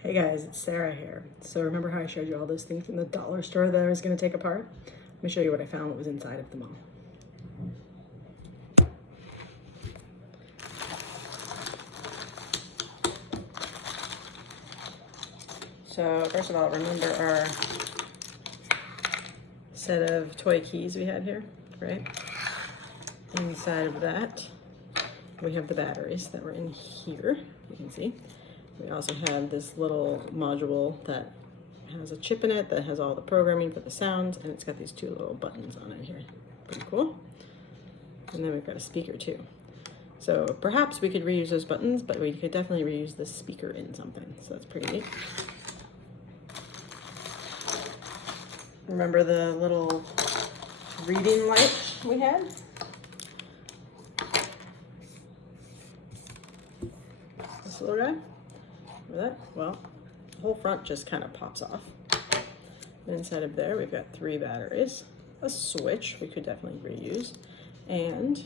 Hey guys, it's Sarah here. So remember how I showed you all those things from the dollar store that I was going to take apart? Let me show you what I found, what was inside of them all. So first of all, remember our set of toy keys we had here, right? Inside of that, we have the batteries that were in here, you can see. We also have this little module that has a chip in it that has all the programming for the sounds, and it's got these two little buttons on it here. Pretty cool. And then we've got a speaker too. So perhaps we could reuse those buttons, but we could definitely reuse the speaker in something. So that's pretty neat. Remember the little reading light we had? This little guy? Remember that? Well, the whole front just kind of pops off. And inside of there, we've got 3 batteries, a switch we could definitely reuse, and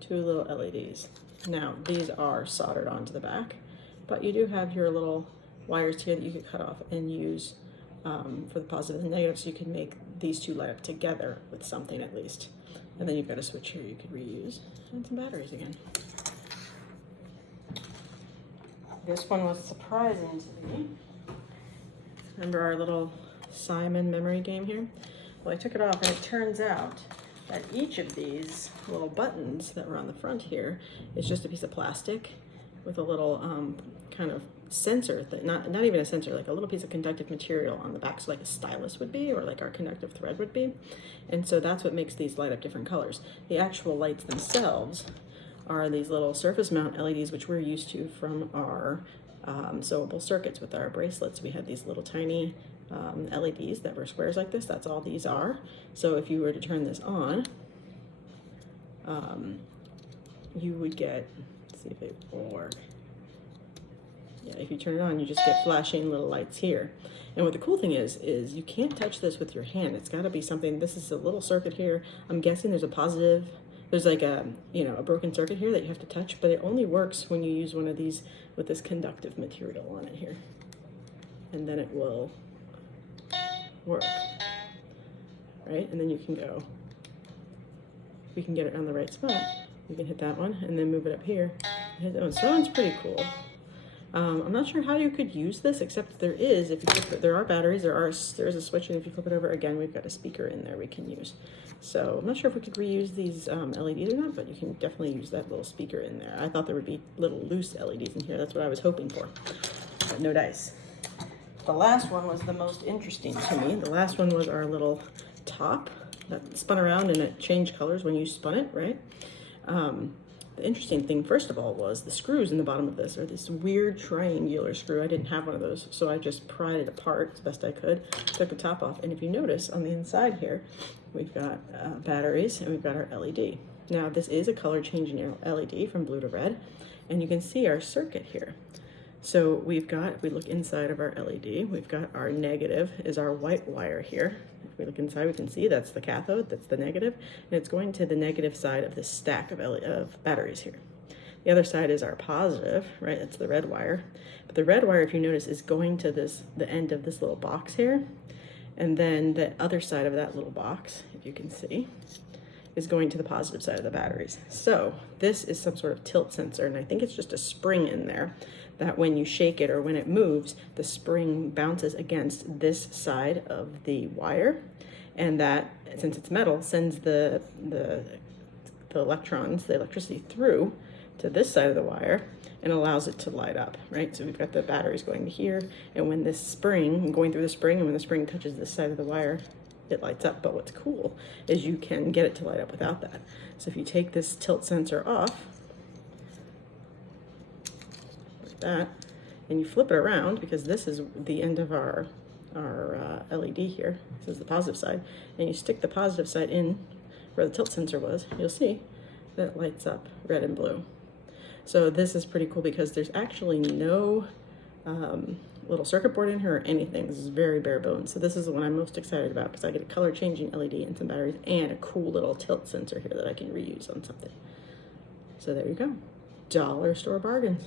2 little LEDs. Now, these are soldered onto the back, but you do have your little wires here that you could cut off and use for the positive and negative, so you can make these 2 light up together with something at least. And then you've got a switch here you could reuse, and some batteries again. This one was surprising to me. Remember our little Simon memory game here? Well, I took it off and it turns out that each of these little buttons that were on the front here is just a piece of plastic with a little kind of sensor, not even a sensor, like a little piece of conductive material on the back, so like a stylus would be, or like our conductive thread would be. And so that's what makes these light up different colors. The actual lights themselves are these little surface mount LEDs, which we're used to from our sewable circuits with our bracelets. We have these little tiny LEDs that were squares like this. That's all these are. So if you were to turn this on, you would get, let's see if it will work. Yeah, if you turn it on, you just get flashing little lights here. And what the cool thing is you can't touch this with your hand. It's got to be something. This is a little circuit here. I'm guessing there's a positive. There's like a broken circuit here that you have to touch, but it only works when you use one of these with this conductive material on it here. And then it will work, right? And then you can go, we can get it on the right spot. You can hit that one and then move it up here. Hit that one. So that one's pretty cool. I'm not sure how you could use this, except there is, if you flip it, there are batteries, there is a switch, and if you flip it over again, we've got a speaker in there we can use. So I'm not sure if we could reuse these LEDs or not, but you can definitely use that little speaker in there. I thought there would be little loose LEDs in here. That's what I was hoping for, but no dice. The last one was the most interesting to me. The last one was our little top that spun around and it changed colors when you spun it, right? The interesting thing, first of all, was the screws in the bottom of this are this weird triangular screw. I didn't have one of those, so I just pried it apart as best I could, took the top off, and if you notice on the inside here, we've got batteries and we've got our LED. Now, this is a color changing LED from blue to red, and you can see our circuit here. So we've got, if we look inside of our LED, we've got our negative is our white wire here. If we look inside, we can see that's the cathode, that's the negative, and it's going to the negative side of this stack of batteries here. The other side is our positive, right? That's the red wire. But the red wire, if you notice, is going to the end of this little box here. And then the other side of that little box, if you can see, is going to the positive side of the batteries. So this is some sort of tilt sensor, and I think it's just a spring in there that when you shake it or when it moves, the spring bounces against this side of the wire, and that, since it's metal, sends the electrons, the electricity through to this side of the wire and allows it to light up, right? So we've got the batteries going to here, and when this spring, going through the spring, and when the spring touches this side of the wire, it lights up. But what's cool is you can get it to light up without that. So if you take this tilt sensor off, like that, and you flip it around, because this is the end of our LED here, this is the positive side, and you stick the positive side in where the tilt sensor was, you'll see that it lights up red and blue. So this is pretty cool because there's actually no little circuit board in here or anything. This is very bare bones. So this is the one I'm most excited about because I get a color changing LED and some batteries and a cool little tilt sensor here that I can reuse on something. So there you go. Dollar store bargains.